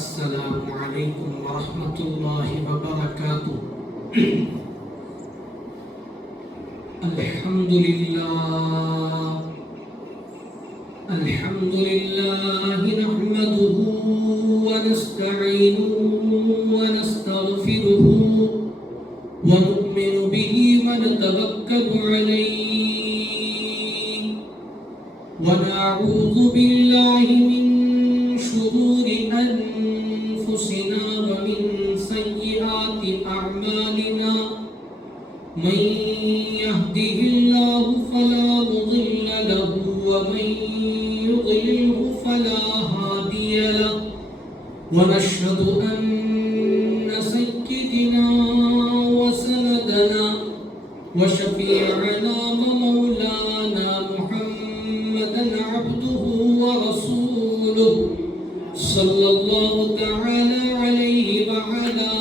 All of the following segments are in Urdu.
السلام علیکم ورحمۃ اللہ وبرکاتہ۔ الحمد للہ نحمده ونستعینه ونستغفره ونؤمن به ونتوکل علیہ ونعوذ باللہ من شرور انفسنا ومن سیئات اعمالنا من يهده الله فلا مضل له ومن يضلله فلا هادي له ونشهد أن سيدنا وسندنا وشفيعنا ومولانا محمدا عبده ورسوله صلى الله تعالى عليه وعلى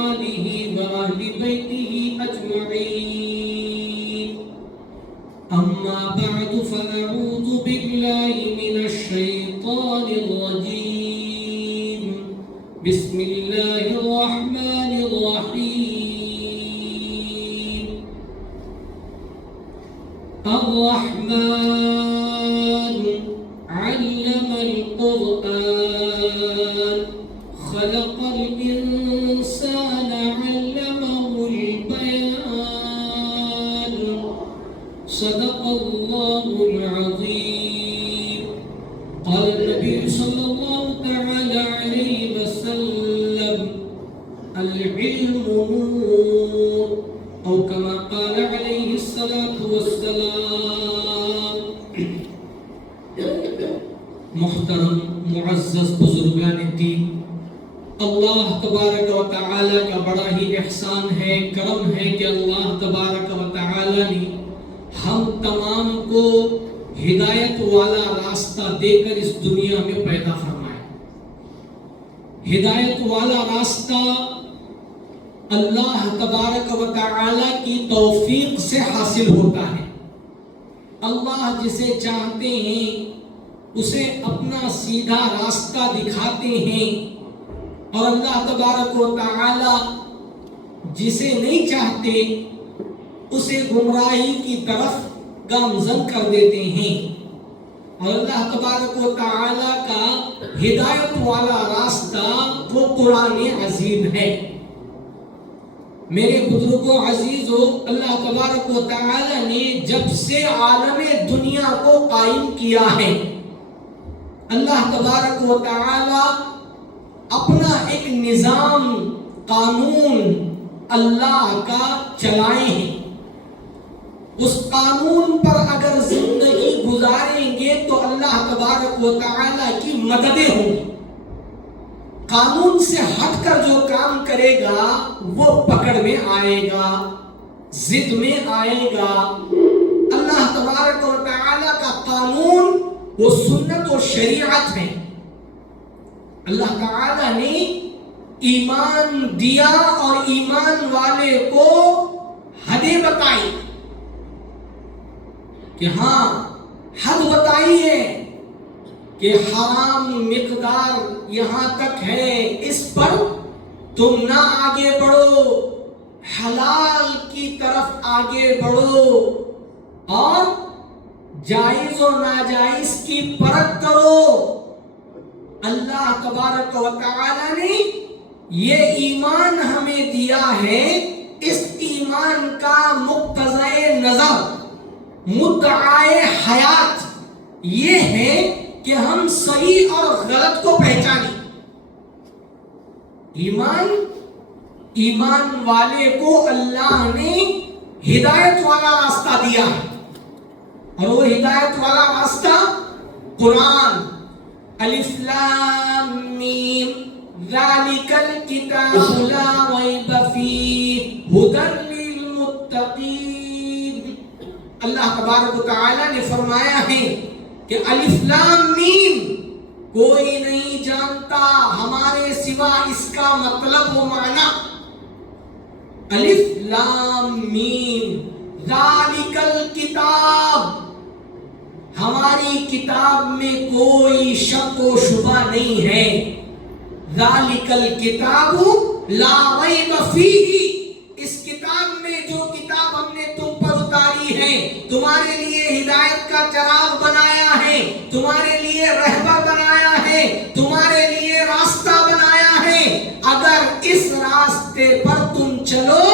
آله وأهل بيته أجمعين، أما بعد فأعوذ بالله من الشيطان الرجيم، بسم الله الرحمن الرحيم۔ الرحمن علم القرآن خلق الإنسان علمه البيان، صدق الله العظيم۔ قال النبي صلى الله تعالى عليه وسلم: العلم نور، أو كما قال عليه الصلاة والسلام۔ محترم معزز بزرگان دین، اللہ تبارک و تعالی کا بڑا ہی احسان ہے، کرم ہے کہ اللہ تبارک و تعالی نے ہم تمام کو ہدایت والا راستہ دے کر اس دنیا میں پیدا فرمایا۔ ہدایت والا راستہ اللہ تبارک و تعالی کی توفیق سے حاصل ہوتا ہے۔ اللہ جسے چاہتے ہیں اسے اپنا سیدھا راستہ دکھاتے ہیں، اور اللہ تبارک و تعالی جسے نہیں چاہتے اسے گمراہی کی طرف گامزن کر دیتے ہیں۔ اور اللہ تبارک و تعالی کا ہدایت والا راستہ وہ قرآن عظیم ہے۔ میرے بزرگوں عزیزو، اللہ تبارک و تعالی نے جب سے عالم دنیا کو قائم کیا ہے، اللہ تبارک و تعالی اپنا ایک نظام، قانون اللہ کا چلائے ہیں۔ اس قانون پر اگر زندگی گزاریں گے تو اللہ تبارک و تعالی کی مددیں ہوں گی۔ قانون سے ہٹ کر جو کام کرے گا وہ پکڑ میں آئے گا، ضد میں آئے گا۔ اللہ تبارک و تعالی کا قانون وہ سنت و شریعت ہے۔ اللہ تعالی نے ایمان دیا اور ایمان والے کو حدیں بتائی کہ ہاں، حد بتائی ہے کہ حرام مقدار یہاں تک ہے، اس پر تم نہ آگے بڑھو، حلال کی طرف آگے بڑھو، اور جائز و ناجائز کی پرکھ کرو۔ اللہ تبارک و تعالی نے یہ ایمان ہمیں دیا ہے۔ اس ایمان کا مقتضی نظر، مدعائے حیات یہ ہے کہ ہم صحیح اور غلط کو پہچانیں۔ ایمان والے کو اللہ نے ہدایت والا راستہ دیا ہے، اور وہ ہدایت والا راستہ قرآن۔ الف لام میم ذالک الکتاب لا ریب فیہ ھدی للمتقین۔ اللہ تبارک و تعالی نے فرمایا ہے کہ الف لام میم کوئی نہیں جانتا ہمارے سوا اس کا مطلب و معنی۔ الف لام میم ذالک الکتاب، ہماری کتاب میں کوئی شک و شبہ نہیں ہے۔ ذالکل کتاب لا ریب فیہ، اس کتاب میں جو کتاب ہم نے تم پر اتاری ہے، تمہارے لیے ہدایت کا چراغ بنایا ہے، تمہارے لیے رہبر بنایا ہے، تمہارے لیے راستہ بنایا ہے، اگر اس راستے پر تم چلو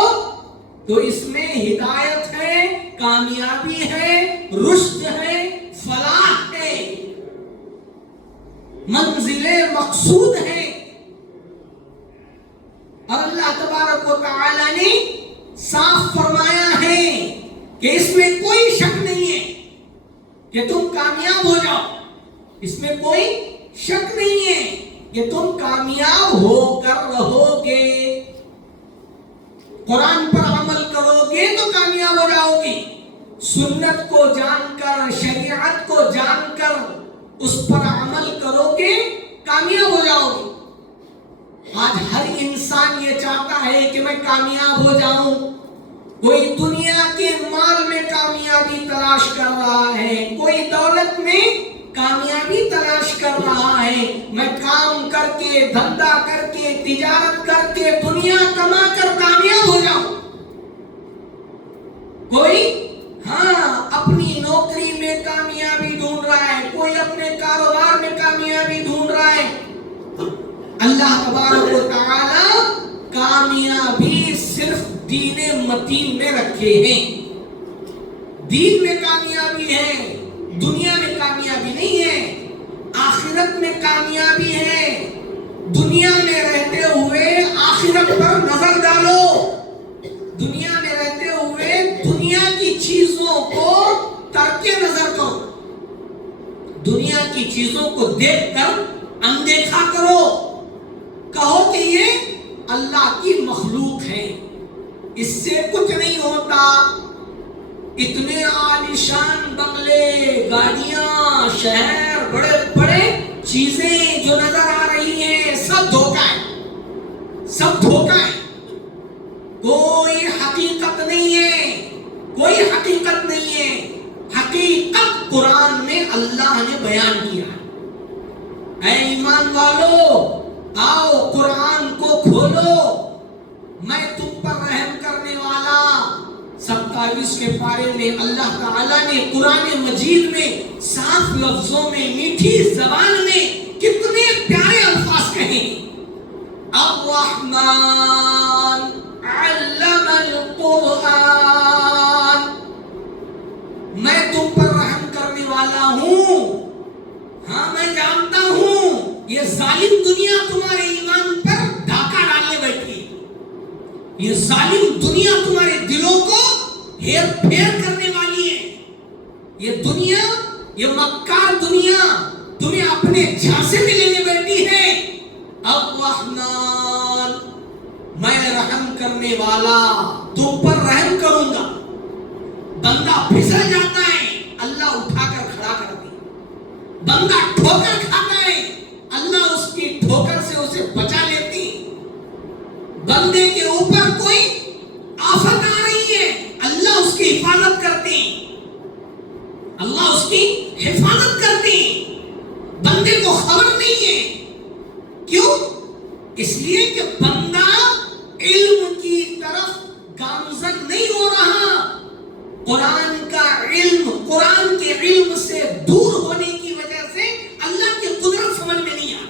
تو اس میں ہدایت ہے، کامیابی ہے، رشد ہے، فلاح ہے، منزل مقصود ہے۔ اور اللہ تبارک و تعالی نے صاف فرمایا ہے کہ اس میں کوئی شک نہیں ہے کہ تم کامیاب ہو جاؤ، اس میں کوئی شک نہیں ہے کہ تم کامیاب ہو کر رہو گے، قرآن پر عمل کرو گے تو کامیاب ہو جاؤ گی، سنت کو جان کر، شریعت کو جان کر اس پر عمل کرو گے کامیاب ہو جاؤ گے۔ آج ہر انسان یہ چاہتا ہے کہ میں کامیاب ہو جاؤں، کوئی دنیا کے مال میں کامیابی تلاش کر رہا ہے، کوئی دولت میں کامیابی تلاش کر رہا ہے، میں کام کر کے، دھندا کر کے، تجارت کر کے، دنیا کما کر کامیاب ہو جاؤں۔ کوئی اپنی نوکری میں کامیابی ڈھونڈ رہا ہے، کوئی اپنے کاروبار میں کامیابی ڈھونڈ رہا ہے۔ اللہ تبارک و تعالی کامیابی صرف دین متین میں رکھے ہیں، دین میں کامیابی ہے، دنیا میں کامیابی نہیں ہے، آخرت میں کامیابی ہے۔ دنیا میں رہتے ہوئے آخرت پر نظر ڈالو، دنیا میں رہتے ہوئے دنیا کی چیزوں کو ترک نظر کرو، دنیا کی چیزوں کو دیکھ کر اندیکھا کرو، کہو کہ یہ اللہ کی مخلوق ہے، اس سے کچھ نہیں ہوتا۔ اتنے عالیشان بنگلے، گاڑیاں، شہر، بڑے بڑے چیزیں جو نظر آ رہی ہیں، سب دھوکہ ہے، سب دھوکہ ہے، کوئی حقیقت نہیں ہے، کوئی حقیقت نہیں ہے۔ حقیقت قرآن میں اللہ نے بیان کیا ہے۔ اے ایمان والو، آؤ قرآن کو کھولو، میں تم پر رحم کرنے والا۔ 27ویں پارے میں اللہ تعالیٰ نے قرآن مجید میں صاف لفظوں میں، میٹھی زبان میں کتنے پیارے الفاظ کہیں۔ الرحمن علم القرآن، میں تم پر رحم کرنے والا ہوں، ہاں میں جانتا ہوں یہ ظالم دنیا تمہارے ایمان پر ڈاکہ ڈالنے بیٹھی، یہ ظالم دنیا تمہارے دلوں کو ہیر پھیر کرنے والی ہے، یہ دنیا، یہ مکار دنیا تمہیں اپنے جھانسے میں لینے بیٹھی ہے۔ الرحمن، میں رحم کرنے والا، تم پر رحم کروں گا۔ بندہ پھسل جاتا ہے، اللہ اٹھا کر کھڑا کر دے، بندہ ٹھوکر کھاتا ہے، اللہ اس کی ٹھوکر سے اسے بچا لیتی، بندے کے اوپر کوئی آفت آ رہی ہے، اللہ اس کی حفاظت کرتے ہیں، اللہ اس کی حفاظت کرتے ہیں، بندے کو خبر نہیں ہے۔ کیوں؟ اس لیے کہ بندہ علم کی طرف گامزن نہیں ہو رہا، قرآن کا علم، قرآن کے علم سے دور ہونے کی وجہ سے اللہ کی قدرت سمجھ میں نہیں آ رہا،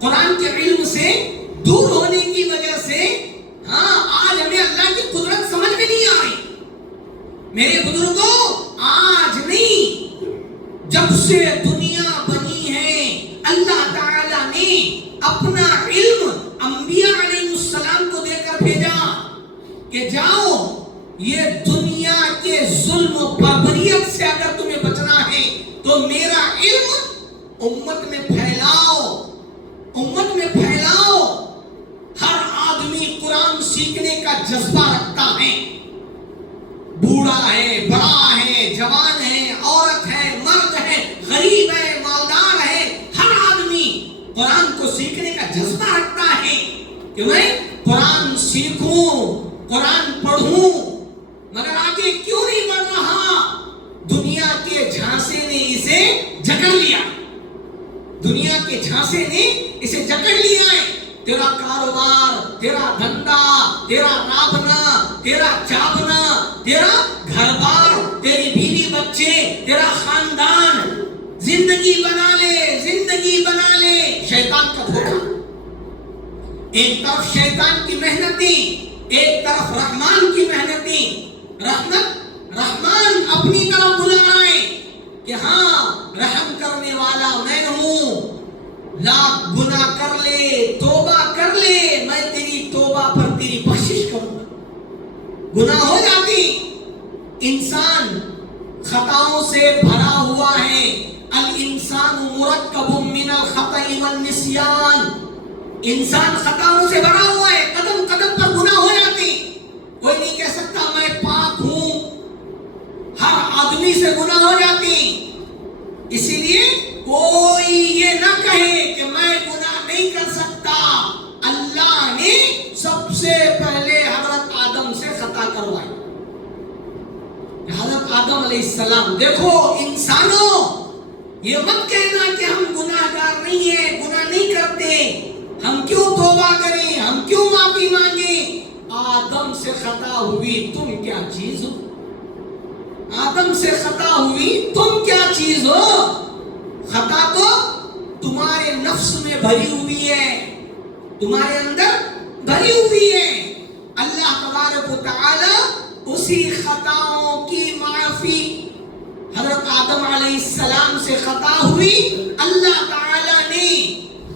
قرآن کے علم سے دور ہونے کی وجہ سے آج ہمیں اللہ کی قدرت سمجھ میں نہیں آ رہی۔ میرے بزرگوں، آج نہیں، جب سے دنیا بنی ہے اللہ تعالیٰ نے اپنا علم انبیاء علیہ السلام کو دے کر بھیجا کہ جاؤ، یہ دنیا کے ظلم و بربریت سے اگر تمہیں بچنا ہے تو میرا علم امت میں پھیلاؤ، امت میں پھیلاؤ۔ ہر آدمی قرآن سیکھنے کا جذبہ رکھتا ہے، بوڑھا ہے، بڑا ہے، جوان ہے، عورت ہے، مرد ہے، غریب ہے، مالدار ہے، ہر آدمی قرآن کو سیکھنے کا جذبہ رکھتا ہے کہ میں قرآن سیکھوں، قرآن پڑھوں، مگر آگے کیوں نہیں بڑھ رہا؟ دنیا کے جھانسے نے اسے جکڑ لیا، دنیا کے جھانسے نے اسے جکڑ لیا ہے. تیرا کاروبار، تیرا دھندا، تیرا رابنا، تیرا چابنا، تیرا گھر بار، تیری بیوی بچے، تیرا خاندان، زندگی بنا لے، زندگی بنا لے. شیطان کا دھوکہ. ایک طرف شیطان کی محنتیں، ایک طرف رحمان کی محنتیں. رحمان اپنی طرف بلا رہا ہے کہ ہاں رحم کرنے والا میں ہوں، لاکھ گناہ کر لے، توبہ کر لے، میں تیری توبہ پر تیری بخشش کروں گا. گناہ ہو جاتی، انسان خطاؤں سے بھرا ہوا ہے. الانسان مرکب من الخطأ والنسیان. انسان خطاؤں سے بھرا ہوا ہے، قدم قدم پر گناہ ہو جاتی. کوئی نہیں کہہ سکتا میں پاک ہوں، ہر آدمی سے گناہ ہو جاتی. اسی لیے کوئی یہ نہ کہے کہ میں گناہ نہیں کر سکتا. اللہ نے سب سے پہلے حضرت آدم سے خطا کروائی. حضرت آدم علیہ السلام. دیکھو انسانوں، یہ مت کہنا کہ ہم گناہ گار نہیں ہیں، گناہ نہیں کرتے، ہم کیوں توبہ کریں، ہم کیوں معافی مانگیں. آدم سے خطا ہوئی، تم کیا چیز ہو؟ آدم سے خطا ہوئی، تم کیا چیز ہو؟ خطا تو تمہارے نفس میں بھری ہوئی ہے، تمہارے اندر بھری ہوئی ہے. اللہ تبارک و تعالی اسی خطاؤں کی معافی. حضرت آدم علیہ السلام سے خطا ہوئی، اللہ تعالی نے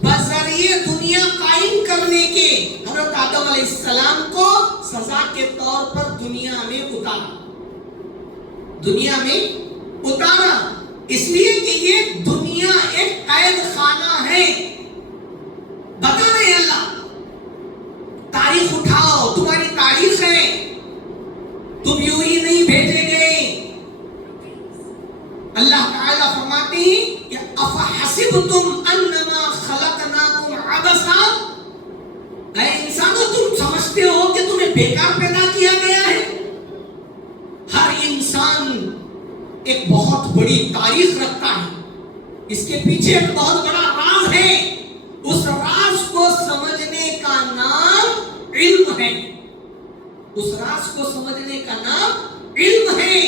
بذریعہ دنیا قائم کرنے کے حضرت آدم علیہ السلام کو سزا کے طور پر دنیا میں اتارا. دنیا میں اتارا اس لیے کہ یہ دنیا ایک قید خانہ ہے. بتا رہے اللہ، تاریخ اٹھاؤ، تمہاری تاریخ ہے، تم یوں ہی نہیں بھیجے گئے. اللہ تعالیٰ فرماتے ہیں کہ افحسبتم انما خلقناکم عبثا. اے انسانوں، تم سمجھتے ہو کہ تمہیں بیکار پیدا کیا گیا ہے؟ ہر انسان ایک بہت بڑی تاریخ رکھتا ہے، اس کے پیچھے ایک بہت بڑا راز ہے. اس راز کو سمجھنے کا نام علم ہے. اس راز کو سمجھنے کا نام علم ہے.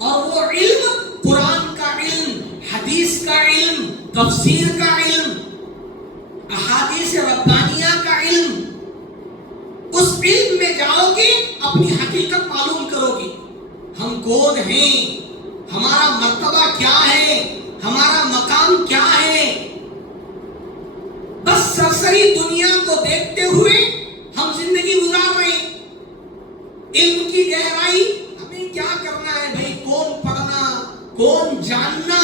اور وہ علم قرآن کا علم، حدیث کا علم، تفسیر کا علم، احادیث ربانیہ کا علم. اس علم میں جاؤ گے، اپنی حقیقت معلوم کرو گے. ہم کون ہیں، ہمارا مرتبہ کیا ہے، ہمارا مقام کیا ہے. بس سرسری دنیا کو دیکھتے ہوئے ہم زندگی گزار رہے ہیں. علم کی گہرائی ہمیں کیا کرنا ہے بھائی؟ کون پڑھنا، کون جاننا،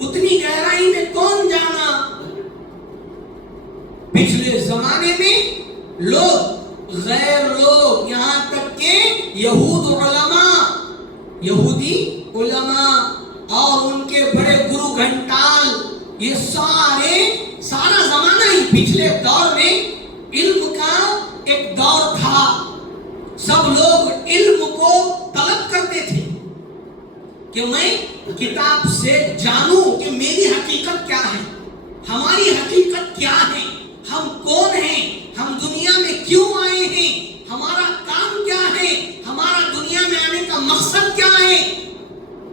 اتنی گہرائی میں کون جانا. پچھلے زمانے میں لوگ، غیر لوگ، یہاں تک کہ یہودی علماء اور ان کے بڑے گرو گھنٹال، یہ سارا زمانہ ہی پچھلے دور میں علم کا ایک دور تھا. سب لوگ علم کو طلب کرتے تھے کہ میں کتاب سے جانوں کہ میری حقیقت کیا ہے، ہماری حقیقت کیا ہے، ہم کون ہیں، ہم دنیا میں کیوں آئے ہیں، ہمارا کام کیا ہے، ہمارا دنیا میں آنے کا مقصد کیا ہے.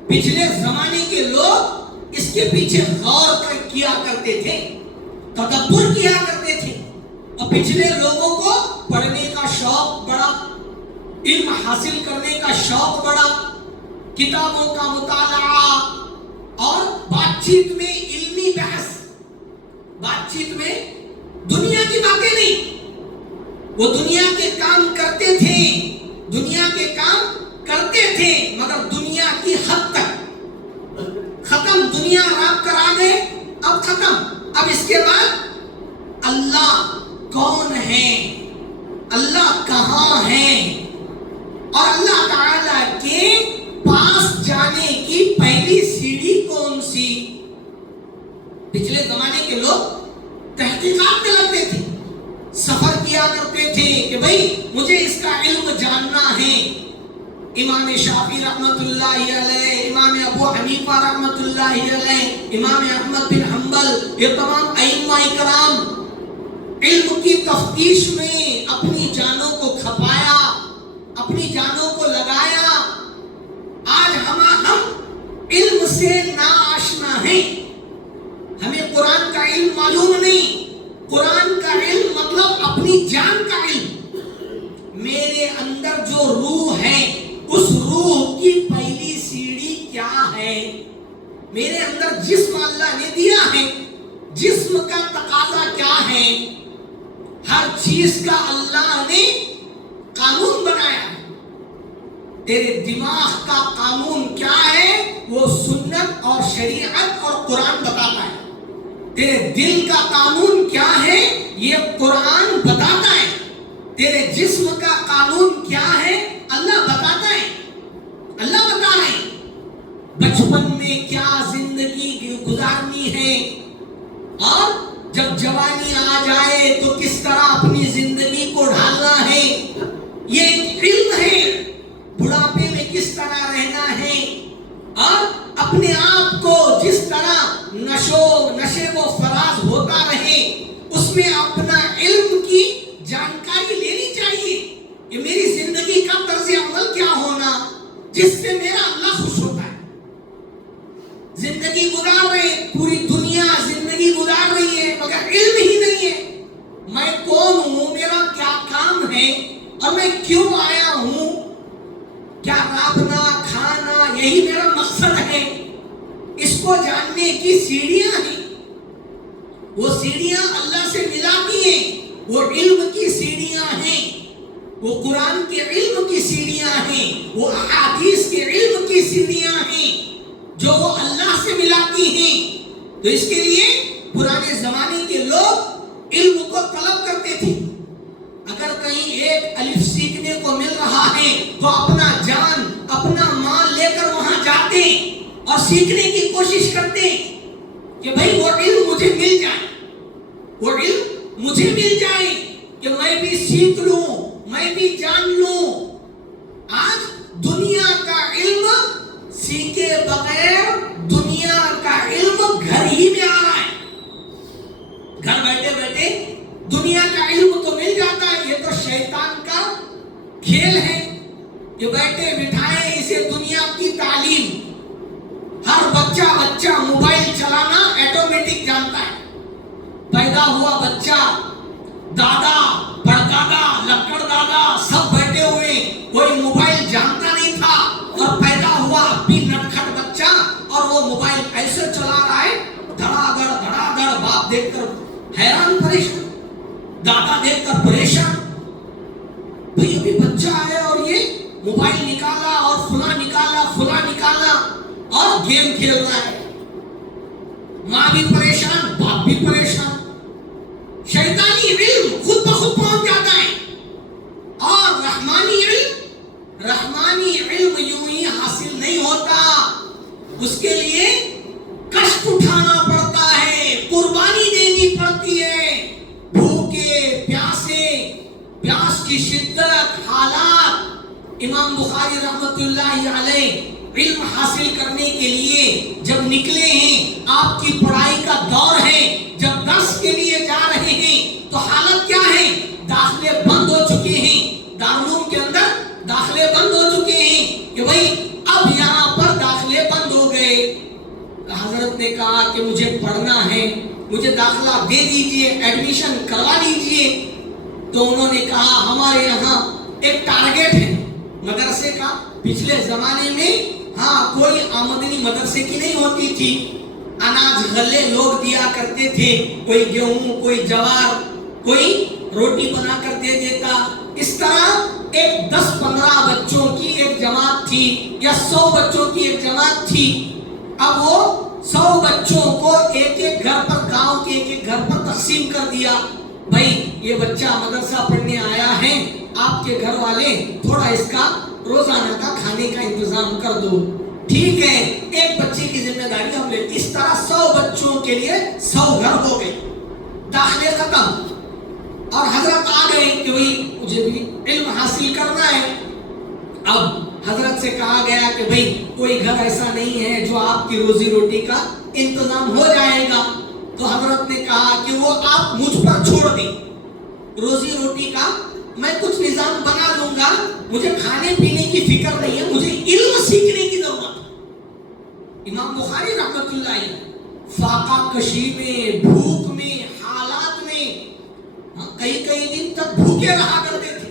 پچھلے زمانے کے لوگ اس کے پیچھے غور کیا کرتے تھے، تدبر کیا کرتے تھے. اور پچھلے لوگوں کو پڑھنے کا شوق بڑا، علم حاصل کرنے کا شوق بڑا، کتابوں کا مطالعہ اور بات چیت میں علمی بحث، بات چیت میں دنیا کی باتیں نہیں. وہ دنیا کے کام کرتے تھے، دنیا کے کام کرتے تھے، مگر دنیا کی حد تک. ختم، دنیا رات کر آ گئے، اب ختم. اب اس کے بعد اللہ کون ہے، اللہ کہاں ہے، اور اللہ تعالیٰ کے پاس جانے کی پہلی سیڑھی کون سی. پچھلے زمانے کے لوگ تحقیقات میں لگتے تھے، سفر کیا کرتے تھے کہ بھئی مجھے اس کا علم جاننا ہے. امام شافعی رحمت اللہ علیہ، امام ابو حنیفہ رحمت اللہ علیہ، امام احمد بن حنبل حنبل، یہ تمام ائمہ کرام علم کی تفتیش میں اپنی جانوں کو کھپایا، اپنی جانوں کو لگایا. آج ہم علم سے ناآشنا ہیں، ہمیں قرآن کا علم معلوم نہیں. قرآن کا علم مطلب اپنی جان کا علم. میرے اندر جو روح ہے اس روح کی پہلی سیڑھی کیا ہے. میرے اندر جسم اللہ نے دیا ہے، جسم کا تقاضا کیا ہے. ہر چیز کا اللہ نے قانون بنایا. تیرے دماغ کا قانون کیا ہے؟ وہ سنت اور شریعت اور قرآن بتاتا ہے. تیرے دل کا قانون کیا ہے؟ یہ قرآن بتاتا ہے. تیرے جسم کا قانون کیا ہے؟ اللہ بتاتا ہے. اللہ بتا رہے ہیں بچپن میں کیا زندگی گزارنی ہے، اور جب جوانی آ جائے تو کس طرح اپنی زندگی کو ڈھالنا ہے. یہ ایک علم ہے. بڑھاپے میں کس طرح رہنا ہے، اور اپنے آپ کو جس طرح نشے و فراز ہوتا رہے اس میں اپنا علم کی جانکاری لینی چاہیے کہ میری زندگی کا طرز عمل کیا ہونا جس سے میرا اللہ خوش ہوتا ہے. زندگی گزار رہے، پوری دنیا زندگی گزار رہی ہے مگر علم ہی نہیں ہے. میں کون ہوں، میرا کیا کام ہے، اور میں کیوں آیا ہوں، کیا راتنا کھانا یہی میرا مقصد ہے. اس کو جاننے کی سیڑھیاں ہیں. وہ سیڑھیاں اللہ سے ملاتی ہیں. وہ علم کی سیڑھیاں ہیں، وہ قرآن کے علم کی سیڑھیاں ہیں، وہ احادیث کے علم کی سیڑھیاں ہیں جو وہ اللہ سے ملاتی ہیں. تو اس کے لیے پرانے زمانے کے لوگ علم کو طلب کرتے تھے. اگر کہیں ایک الف سیکھنے کو مل رہا ہے تو اپنا جان اپنا مال لے کر وہاں جاتے اور سیکھنے کی کوشش کرتے کہ بھئی وہ علم مجھے مل جائے، وہ علم مجھے مل جائے کہ میں بھی سیکھ لوں، میں بھی جان لوں. آج دنیا کا علم سیکھے بغیر دنیا کا علم گھر ہی میں آ رہا ہے. گھر بیٹھے بیٹھے دنیا کا علم تو مل جاتا ہے. یہ تو شیطان کا کھیل ہے کہ بیٹھے بٹھائے اسے دنیا کی تعلیم. ہر بچہ موبائل چلانا ایٹومیٹک جانتا ہے. پیدا ہوا بچہ دادا پڑدادا لکڑ دادا سب بیٹھے ہوئے، کوئی موبائل جانتا نہیں تھا، اور پیدا ہوا بھی نٹکھٹ بچہ اور وہ موبائل ایسے چلا رہا ہے دھڑا دھڑ. باپ دیکھ کر حیران پریشان، دادا دیکھ کر پریشان. بھئی ابھی بچہ آیا اور یہ موبائل نکالا اور فلاں نکالا اور گیم کھیل رہا ہے. ماں بھی پریشان، باپ بھی پریشان. شیطانی علم خود بخود پہنچ جاتا ہے. اور رحمانی علم یوں ہی حاصل نہیں ہوتا. اس کے لیے کشٹ اٹھانا پڑتا ہے، قربانی دینی پڑتی ہے. بھوکے پیاسے، پیاس کی شدت، حالات. امام بخاری رحمت اللہ علیہ علم حاصل کرنے کے لیے جب نکلے ہیں، آپ کی پڑھائی کا دور ہے، جب درس کے لیے جا رہے ہیں تو حالت کیا ہے؟ داخلے بند ہو چکے ہیں. دارالعلوم کے اندر داخلے بند ہو چکے ہیں کہ بھئی اب یہاں پر داخلے بند ہو گئے. حضرت نے کہا کہ مجھے پڑھنا ہے، مجھے داخلہ دے دیجئے، ایڈمیشن کروا دیجئے. تو انہوں نے کہا ہمارے یہاں ایک ٹارگیٹ ہے مدرسے کا. پچھلے زمانے میں کوئی آمدنی مدرسے کی نہیں ہوتی تھی. اناج غلے لوگ دیا کرتے تھے، کوئی گیہوں، کوئی جوار، کوئی روٹی بنا کر دے دیتا. اس طرح ایک 10-15 بچوں کی ایک جماعت تھی یا 100 بچوں کی ایک جماعت تھی. اب وہ 100 بچوں کو ایک گھر پر، گاؤں کے ایک گھر پر تقسیم کر دیا. بھائی یہ بچہ مدرسہ پڑھنے آیا ہے، آپ کے گھر والے تھوڑا اس کا روزانہ کا کھانے کا انتظام کر دو. ٹھیک ہے، ایک بچے کی ذمہ داری ہم لیتے. اس طرح 100 بچوں کے لیے 100 گھر ہو گئے. داخلے ختم. اور حضرت آ گئے کہ بھئی مجھے بھی علم حاصل کرنا ہے. اب حضرت سے کہا گیا کہ بھئی کوئی گھر ایسا نہیں ہے جو آپ کی روزی روٹی کا انتظام ہو جائے گا. تو حضرت نے کہا کہ وہ آپ مجھ پر چھوڑ دیں، روزی روٹی کا میں کچھ نظام بنا لوں گا، مجھے کھانے پینے کی فکر نہیں ہے، مجھے علم سیکھنے کی ضرورت ہے۔ امام بخاری رحمۃ اللہ علیہ فاقہ کشی میں، بھوک میں، حالات میں کئی دن تک بھوکے رہا کرتے تھے،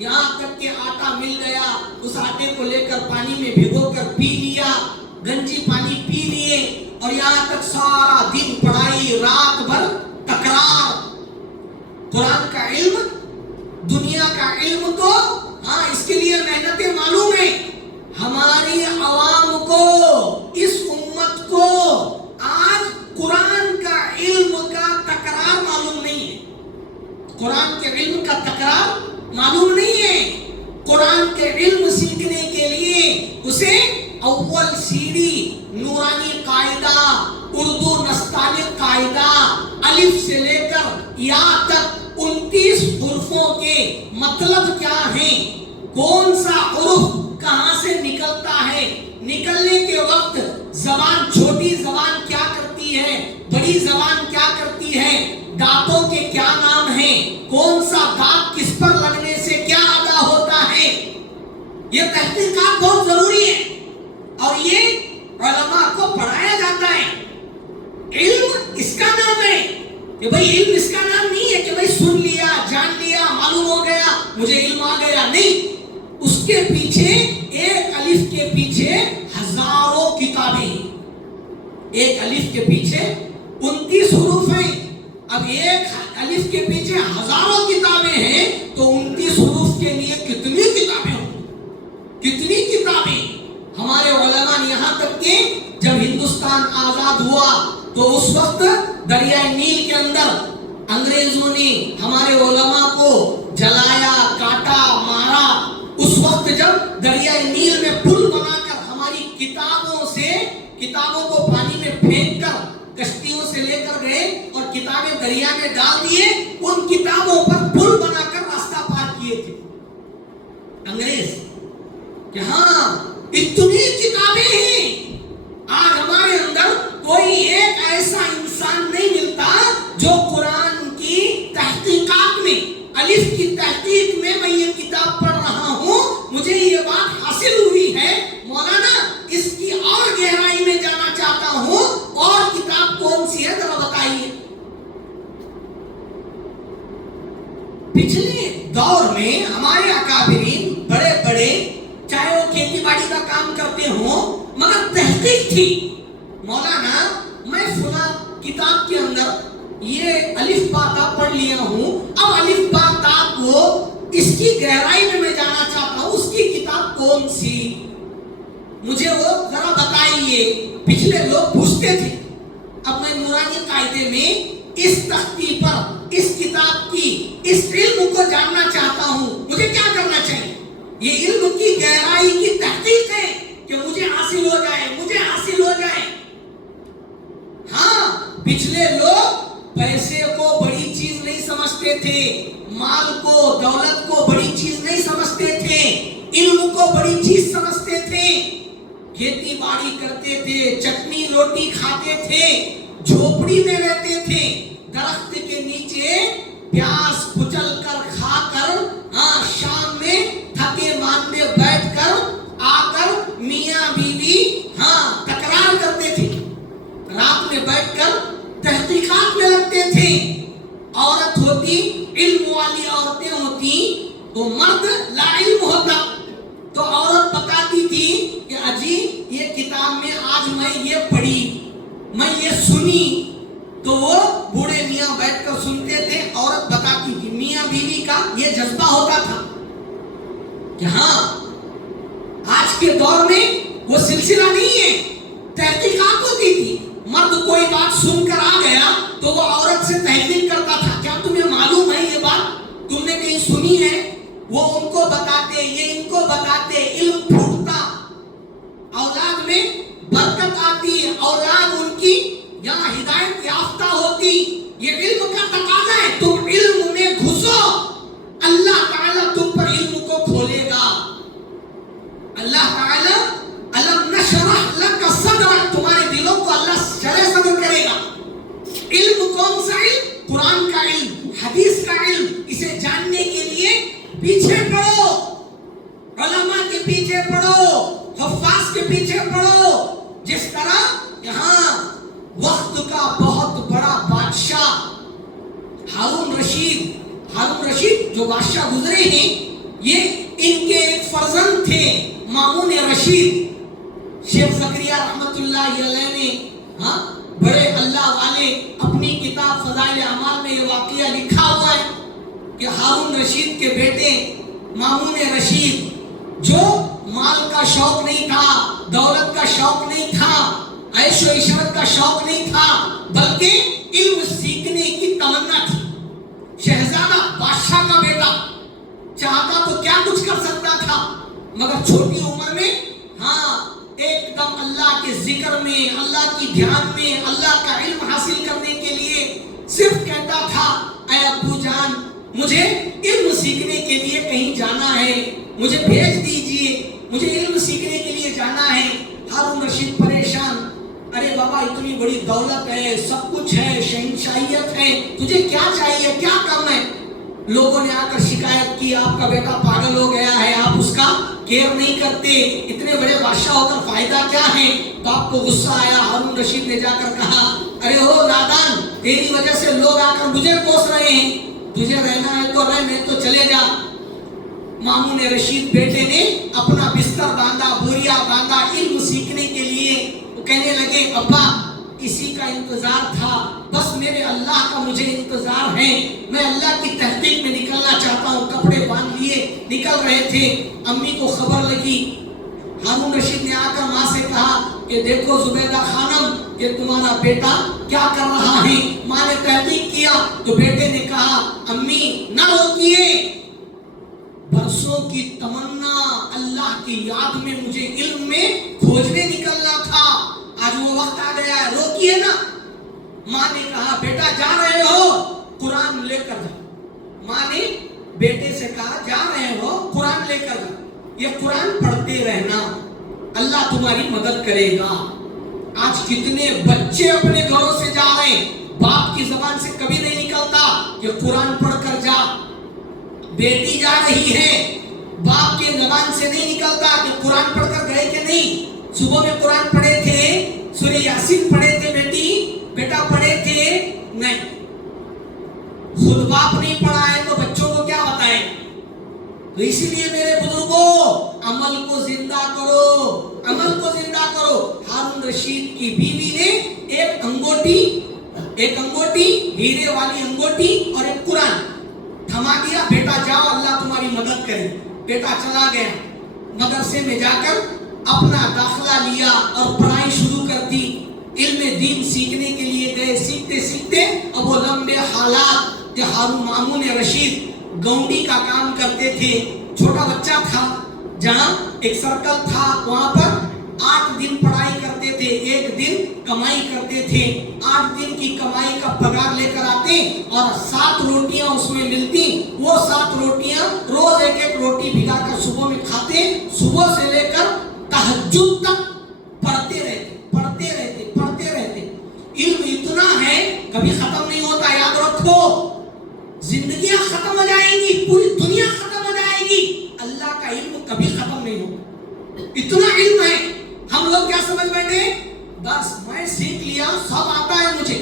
یہاں تک کہ آٹا مل گیا، اس آٹے کو لے کر پانی میں بھگو کر پی لیا، گنجی پانی پی لیے، اور یہاں تک سارا دن پڑھائی، رات بھر تکرار۔ قرآن کا علم، دنیا کا علم تو ہاں اس کے لیے محنتیں معلوم ہیں، ہماری عوام کو، اس امت کو آج قرآن کا علم کا تکرار معلوم نہیں ہے، قرآن کے علم کا تکرار معلوم نہیں ہے۔ قرآن کے علم سیکھنے کے لیے اسے اول سیڑھی نورانی قاعدہ، اردو نستعلیق قاعدہ، الف سے لے کر یا تک 29 حروفوں کے مطلب کیا ہیں، کون سا حرف کہاں سے نکلتا ہے، نکلنے کے وقت زبان، چھوٹی زبان کیا کرتی ہے، بڑی زبان کیا کرتی ہے، دانتوں کے کیا نام ہیں، کون سا دانت کس پر لگنے سے کیا ادا ہوتا ہے، یہ تحقیقات بہت ضروری ہے، اور یہ علماء کو پڑھایا جاتا ہے۔ علم اس کا نام ہے کہ بھئی علم اس کا نام نہیں ہے کہ بھئی سن لیا، جان لیا، معلوم ہو گیا، مجھے علم آ گیا، نہیں، اس کے پیچھے ایک الف کے پیچھے ہزاروں کتابیں ہیں، ایک الف کے پیچھے 29 حروف ہیں، اب ایک الف کے پیچھے ہزاروں کتابیں ہیں تو 29 حروف کے لیے کتنی کتابیں ہوں، کتنی کتابیں۔ ہمارے علماء نے یہاں تک کہ جب ہندوستان آزاد ہوا تو اس وقت دریائے نیل کے اندر انگریزوں نے ہمارے علماء کو جلایا، کاٹا، مارا، اس وقت جب دریائے نیل میں پل بنا کر ہماری کتابوں کو پانی میں پھینک کر کشتیوں سے لے کر گئے اور کتابیں دریا میں ڈال دیے، ان کتابوں پر پل بنا کر راستہ پار کیے تھے انگریز، کہ ہاں اتنی کتابیں ہیں۔ آج ہمارے اندر کوئی ایک ایسا انسان نہیں ملتا جو قرآن کی تحقیقات میں، الف کی تحقیق میں میں یہ کتاب پڑھ رہا ہوں، مجھے یہ بات حاصل ہوئی ہے، مولانا اس کی اور گہرائی میں جانا چاہتا ہوں، اور کتاب کون سی ہے ذرا بتائیے۔ پچھلے دور میں ہمارے اکابرین بڑے بڑے، چاہے وہ کھیتی باڑی کا کام کرتے ہوں، مگر تحقیق تھی، مولانا میں فلاں کتاب کے اندر یہ الف با تا پڑھ لیا ہوں، اب الف با تا کو اس کی گہرائی میں جانا چاہتا ہوں، اس کی کتاب کون سی، مجھے وہ ذرا بتائیے۔ پچھلے لوگ پوچھتے تھے، اب میں نورانی قاعدے میں اس تختی پر اس کتاب کی اس علم کو جاننا چاہتا ہوں، مجھے کیا کرنا چاہیے؟ یہ علم کی گہرائی کی تحقیق ہے کہ مجھے حاصل ہو جائے، مجھے حاصل ہو جائے۔ ہاں، پچھلے لوگ پیسے کو بڑی چیز نہیں سمجھتے تھے، مال کو، دولت کو بڑی چیز نہیں سمجھتے تھے، علم کو بڑی چیز سمجھتے تھے، کھیتی باڑی کرتے تھے، چٹنی روٹی کھاتے تھے، جھوپڑی میں رہتے تھے، درخت کے نیچے پیاس کچل کر کھا کر، شام میں تھکے ماندے بیٹھ کر آ کر میاں بیوی تکرار کرتے تھے، رات میں بیٹھ کر تحقیقات میں لگتے تھے۔ عورت ہوتی، علم والی عورتیں ہوتی تو مرد لا علم ہوتا، تو عورت بتاتی تھی کہ اجی یہ کتاب میں آج میں یہ پڑھی، میں یہ سنی، تو وہ بوڑھے میاں بیٹھ کر سنتے تھے، عورت بتاتی تھی، میاں بیوی کا یہ جذبہ ہوتا تھا کہ ہاں آج کے دور میں وہ سلسلہ نہیں ہے، تحقیقات ہوتی تھی، مرد کوئی بات سن کر آ گیا تو وہ عورت سے تحقیق کرتا تھا، کیا تمہیں معلوم ہے یہ بات، تم نے کہیں سنی ہے، وہ ان کو بتاتے، یہ ان کو بتاتے، علم پھوٹتا، اولاد میں برکت آتی، اولاد ان کی یہاں ہدایت یافتہ ہوتی، یہ علم کا تقاضا ہے، تم علم میں گھسو، اللہ تعالیٰ تم پر علم کو کھولے گا، اللہ تعالیٰ علم نشرح لک صدرک، تمہارے دلوں کو اللہ شرح صدر کرے گا، علم پیچھے پڑھو، علماء کے پیچھے پڑھو، حفاظ کے پیچھے پڑھو. جس طرح یہاں وقت کا بہت بڑا بادشاہ ہارون رشید جو بادشاہ گزرے ہیں، یہ ان کے ایک فرزند تھے مامون رشید. شیخ زکریا رحمت اللہ علیہ نے بڑے اللہ والے اپنی کتاب فضائل اعمال میں یہ واقعہ لکھا ہوا ہے کہ ہارون رشید کے بیٹے مامون رشید جو مال کا شوق نہیں تھا، دولت کا شوق نہیں تھا، عیش و عشرت کا شوق نہیں تھا، بلکہ علم سیکھنے کی تمنا تھی. شہزادہ بادشاہ کا بیٹا چاہتا تو کیا کچھ کر سکتا تھا، مگر چھوٹی عمر میں ایک دم اللہ کے ذکر میں، اللہ کی دھیان میں، اللہ کا علم حاصل کرنے کے لیے صرف کہتا تھا اے ابو جان مجھے علم سیکھنے کے لیے کہیں جانا ہے، مجھے بھیج دیجئے، مجھے علم سیکھنے کے لیے جانا ہے. ہارون رشید پریشان، ارے بابا اتنی بڑی دولت ہے، سب کچھ ہے، شہنشاہیت ہے، تجھے کیا چاہیے، کیا کام ہے؟ لوگوں نے آ کر شکایت کی آپ کا بیٹا پاگل ہو گیا ہے، آپ اس کا کیئر نہیں کرتے، اتنے بڑے بادشاہ ہو کر فائدہ کیا ہے؟ باپ کو غصہ آیا. ہارون رشید نے جا کر کہا ارے او نادان، تیری وجہ سے لوگ آ کر مجھے کوس رہے ہیں، تجھے رہنا ہے تو رہ، نہیں تو چلے جا. مامون رشید بیٹے نے اپنا بستر باندھا، بوریا باندھا علم سیکھنے کے لیے. وہ کہنے لگے ابا اسی کا انتظار تھا، بس میرے اللہ کا مجھے انتظار ہے، میں اللہ کی تحقیق میں نکلنا چاہتا ہوں. کپڑے باندھ لیے نکل رہے تھے. امی کو خبر لگی. ہارون رشید نے آ کر ماں سے کہا کہ دیکھو زبیدہ خانم کہ تمہارا بیٹا کیا کر رہا ہے. ماں نے تحقیق کیا تو بیٹے نے کہا امی نہ روکیے، برسوں کی تمنا اللہ کی یاد میں مجھے علم میں کھوجنے نکلنا تھا، آج وہ وقت آ گیا ہے، روکیے نا. ماں نے کہا بیٹا جا رہے ہو قرآن لے کر جا. ماں نے بیٹے سے کہا جا رہے ہو قرآن لے کر جا، یہ قرآن پڑھتے رہنا، اللہ تمہاری مدد کرے گا. آج کتنے بچے اپنے گھروں سے جا رہے ہیں، باپ کی زبان سے کبھی نہیں نکلتا کہ قرآن پڑھ کر جا. بیٹی جا رہی ہے، باپ کے زبان سے نہیں نکلتا کہ قرآن پڑھ کر گئے کہ نہیں. صبح میں قرآن پڑھے تھے، سورہ یاسین پڑھے تھے بیٹا پڑھے تھے؟ نہیں. خود باپ نہیں پڑھا ہے تو بچوں کو کیا بتائیں؟ تو اسی لیے میرے بزرگوں عمل کو زندہ کرو، عمل کو زندہ کرو. ہارون رشید کی بیوی نے ایک انگوٹی ہیرے والی انگوٹی اور ایک قرآن تھما دیا، بیٹا جاؤ اللہ تمہاری مدد کرے. بیٹا چلا گیا، مدرسے میں جا کر اپنا داخلہ لیا اور پڑھائی شروع کر دی. علم دین سیکھنے کے لیے گئے. سیکھتے سیکھتے اب وہ لمبے حالات کہ مامون رشید گونڈی کا کام کرتے تھے. چھوٹا بچہ تھا، جہاں ایک سرکل تھا وہاں پر 8 دن پڑھائی کرتے تھے، 1 دن کمائی کرتے تھے. 8 دن کی کمائی کا پگار لے کر آتے اور 7 روٹیاں اس میں ملتی. وہ 7 روٹیاں روز ایک روٹی بھگا کر صبح میں کھاتے. صبح سے لے کر تہجد تک پڑھتے رہتے. علم اتنا ہے کبھی ختم نہیں ہوتا، یاد رکھو. زندگیاں ختم ہو جائیں گی، پوری دنیا ختم ہو جائے گی، اللہ کا علم کبھی ختم نہیں ہوگا. اتنا علم ہے. ہم لوگ کیا سمجھ بیٹھے بس میں سیکھ لیا سب آتا ہے مجھے.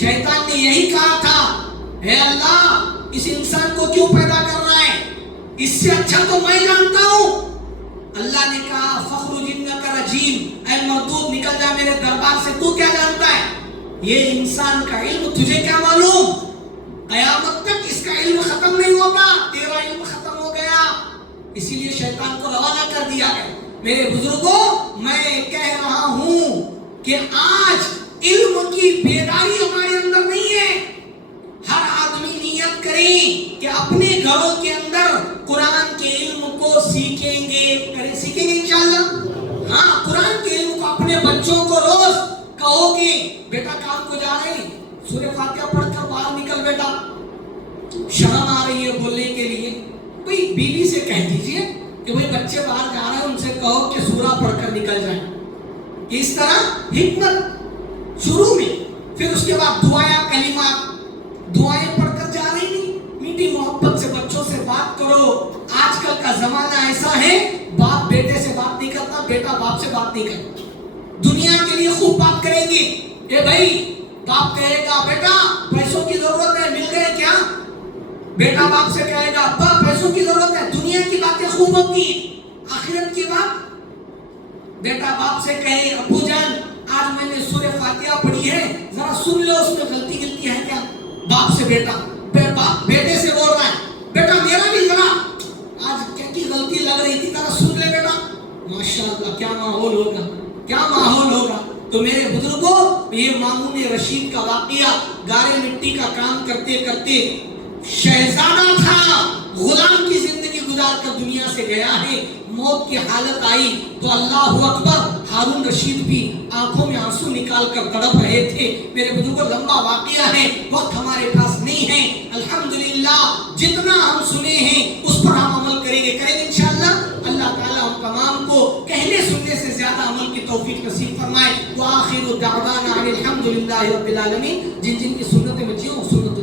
شیطان نے یہی کہا تھا اے اللہ اس انسان کو کیوں پیدا کر رہا ہے، اس سے اچھا تو میں جانتا ہوں. اللہ نے کہا فخرج انک رجیم، اے مردود نکل جا میرے دربار سے، تو کیا جانتا ہے؟ یہ انسان کا علم تجھے کیا معلوم؟ قیامت تک اس کا علم ختم نہیں ہوگا، تیرا علم ختم ہو گیا. اسی لیے شیطان کو روانہ کر دیا گیا. میرے بزرگوں میں کہہ رہا ہوں کہ آج علم کی بیداری ہمارے اندر نہیں ہے. ہر آدمی نیت کریں کہ اپنے گھروں کے اندر قرآن کے علم کو سیکھیں گے انشاءاللہ. ہاں قرآن کے علم کو اپنے بچوں کو روز کہو کہ بیٹا کام کو جا رہے ہیں سورہ فاتحہ پڑھ کر باہر نکل بیٹا. شرم آ رہی ہے بولنے کے لیے، کوئی بیوی سے کہہ دیجئے کہ بھئی بچے باہر جا رہے ہیں ان سے کہو کہ سورہ پڑھ کر نکل جائیں. اس طرح حکمت شروع میں، پھر اس کے بعد دعائیں کلمات، دعائیں پڑھ کر جا رہی نہیں. میٹھی محبت سے بچوں سے بات کرو. بولو آج کل کا زمانہ ایسا ہے باپ بیٹے سے بات نہیں کرتا, بیٹا باپ سے بات نہیں کرتا. دنیا کے لیے خوب بات کریں گے کہ بھائی باپ کہے گا بیٹا پیسوں کی ضرورت ہے, مل گئے کیا؟ بیٹا باپ سے کہے گا ابا پیسوں کی ضرورت ہے. دنیا کی باتیں خوب ہوتی ہیں, آخرت کی بات بیٹا باپ سے کہے ابو جان آج میں نے سورہ فاتحہ پڑھی ہے ذرا سن لو, اس میں غلطی ہے کیا؟ باپ سے بیٹا, باپ بیٹے سے بول رہا ہے بیٹا میرا بھی ذرا آج کیا کی غلطی لگ رہی تھی ذرا سن لے بیٹا. ماشاءاللہ کیا ماحول ہوگا, کیا ماحول ہوگا. تو میرے بزرگوں یہ مامون رشید کا واقعہ گارے مٹی کا کام کرتے کرتے شہزادہ تھا, غلام کی زندگی گزار کر دنیا سے گیا ہے. موت کی حالت آئی تو اللہ اکبر, ہارون رشید بھی آنکھوں میں آنسو نکال کر تڑپ رہے تھے. میرے بزرگوں لمبا واقعہ ہے, وقت ہمارے پاس نہیں ہے. الحمدللہ جتنا ہم سنے ہیں اس پر ہم عمل کریں گے انشاءاللہ. اللہ تعالیٰ ہم تمام کو کہنے سننے سے زیادہ عمل کی توفیق نصیب فرمائے. وآخر دعوانا الحمدللہ رب العالمین. جن کی سنتیں بچی ہوں سنت